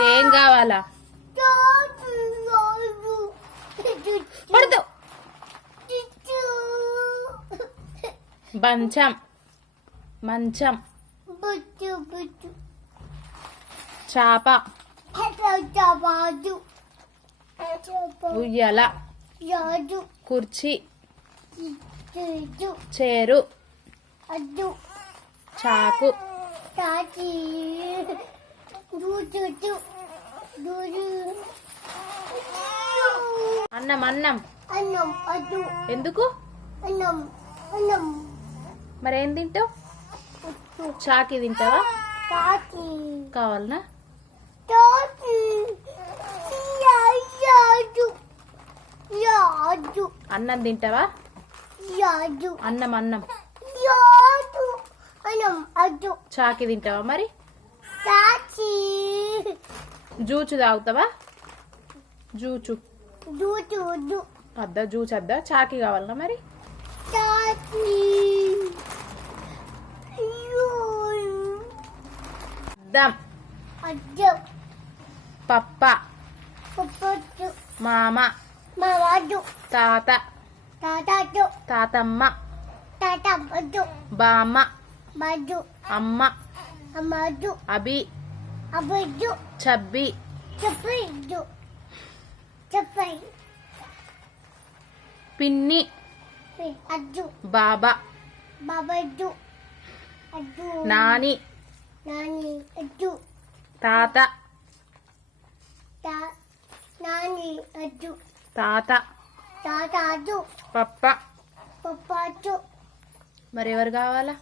ఏం కావాలా? పడతావు మంచం. చాప. ఉయ్యల. కుర్చీ. చేరు. అద్దు చాకు. తాచి దూచు అన్నం అన్నం. అన్నం అద్దు ఎందుకు? అన్నం అన్నం. మరి ఏం తింటావు? చాకి తింటావా? కావాలనా? అన్నం తింటావా? అన్నం అన్నం. అన్నం చాకి తింటావా మరి? తాచి జూచు తాగుతావా? జూచు. దూ అద్దా జూచు అద్దా. చాకి కావాలనా మరి? అద్దం. పప్ప. మామ. తాత. తాతమ్మ. బామ్మ. అమ్మ. అభి. చబ్బి. పిన్ని. బాబా. నాని. నాని. అద్దు తాత. నాని. అద్దు తాత. తాతాడు పప్ప. పప్పాడు మరి ఎవరు కావాలా?